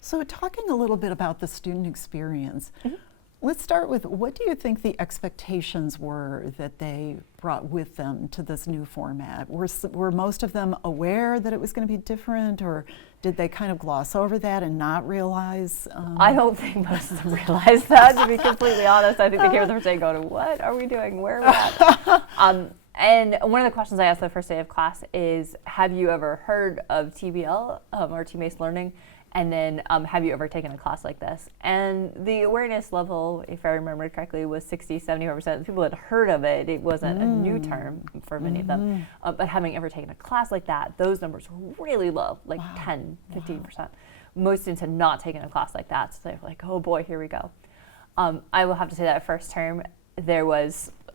So talking a little bit about the student experience, Mhm. let's start with, what do you think the expectations were that they brought with them to this new format? Were most of them aware that it was going to be different, or did they kind of gloss over that and not realize? I don't think most of them realize that, to be completely honest. I think they came to the first day going, what are we doing? Where are we at? And one of the questions I asked the first day of class is, have you ever heard of TBL or team-based learning? And then have you ever taken a class like this? And the awareness level, if I remember correctly, was 60-75%. People had heard of it. It wasn't a new term for many of them. But having ever taken a class like that, those numbers were really low, like 10-15%. Most students had not taken a class like that. So they were like, oh boy, here we go. I will have to say that first term,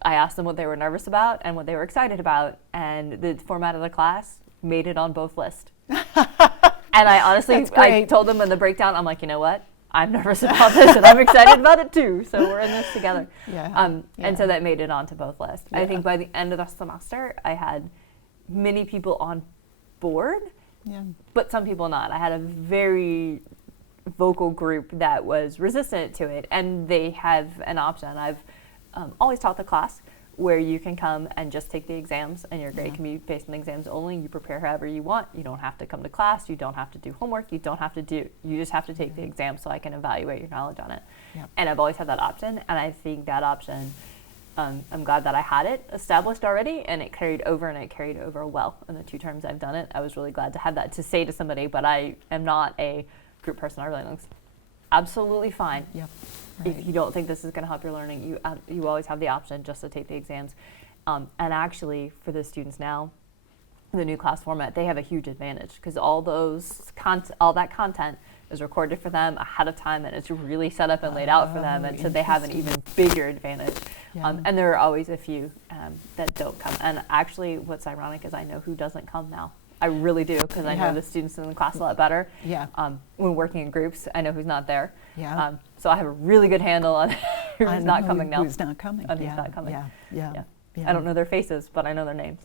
I asked them what they were nervous about and what they were excited about. And the format of the class made it on both lists. And I honestly, I told them in the breakdown, I'm like, you know what? I'm nervous about this and I'm excited about it too. So we're in this together. And so that made it onto both lists. I think by the end of the semester, I had many people on board, but some people not. I had a very vocal group that was resistant to it, and they have an option. I've always taught the class where you can come and just take the exams, and your grade can be based on the exams only. You prepare however you want. You don't have to come to class. You don't have to do homework. You just have to take the exam so I can evaluate your knowledge on it. And I've always had that option, and I think that option, I'm glad that I had it established already, and it carried over, and it carried over well in the 2 terms I've done it. I was really glad to have that to say to somebody, but I am not a group person. I really think it's absolutely fine. If you don't think this is going to help your learning, you always have the option just to take the exams. And actually, for the students now, the new class format, they have a huge advantage because all that content is recorded for them ahead of time, and it's really set up and laid out for them, and so they have an even bigger advantage. And there are always a few that don't come. And actually, what's ironic is I know who doesn't come now. I really do, because I know the students in the class a lot better. When working in groups, I know who's not there. So I have a really good handle on who's not coming now. Who's not coming. I don't know their faces, but I know their names.